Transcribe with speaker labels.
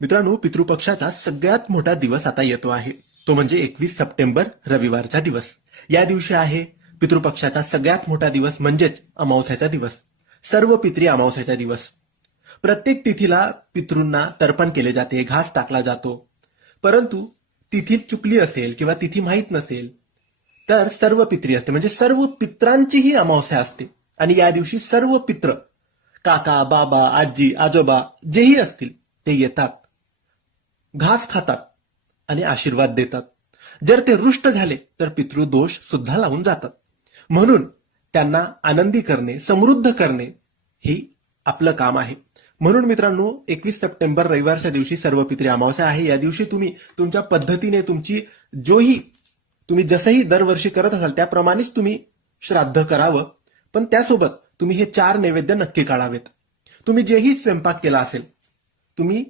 Speaker 1: मित्रांनो पितृपक्षाचा सगळ्यात मोठा दिवस आता येतो आहे. तो म्हणजे एकवीस सप्टेंबर रविवारचा दिवस. या दिवशी आहे पितृपक्षाचा सगळ्यात मोठा दिवस म्हणजेच अमावस्याचा दिवस. सर्व पित्री अमावस्याचा दिवस. प्रत्येक तिथीला पितृंना तर्पण केले जाते घास टाकला जातो. परंतु तिथी चुकली असेल किंवा तिथी माहीत नसेल तर सर्व पित्री असते. म्हणजे सर्व पित्रांचीही अमावस्या असते. आणि या दिवशी सर्व पित्र काका बाबा आजी आजोबा जेही असतील ते येतात. घास खातात आणि आशीर्वाद देतात. जर ते रुष्ट झाले तर पितृदोष सुद्धा लावून जातात. म्हणून त्यांना आनंदी करणे समृद्ध करणे ही आपलं काम आहे. म्हणून मित्रांनो एकवीस सप्टेंबर रविवारच्या दिवशी सर्व पित्री अमावस्या आहे. या दिवशी तुम्ही तुमच्या पद्धतीने तुमची जोही तुम्ही जसंही दरवर्षी करत असाल त्याप्रमाणेच तुम्ही श्राद्ध करावं. पण त्यासोबत तुम्ही हे चार नैवेद्य नक्की काढावेत. तुम्ही जेही स्वयंपाक केला असेल तुम्ही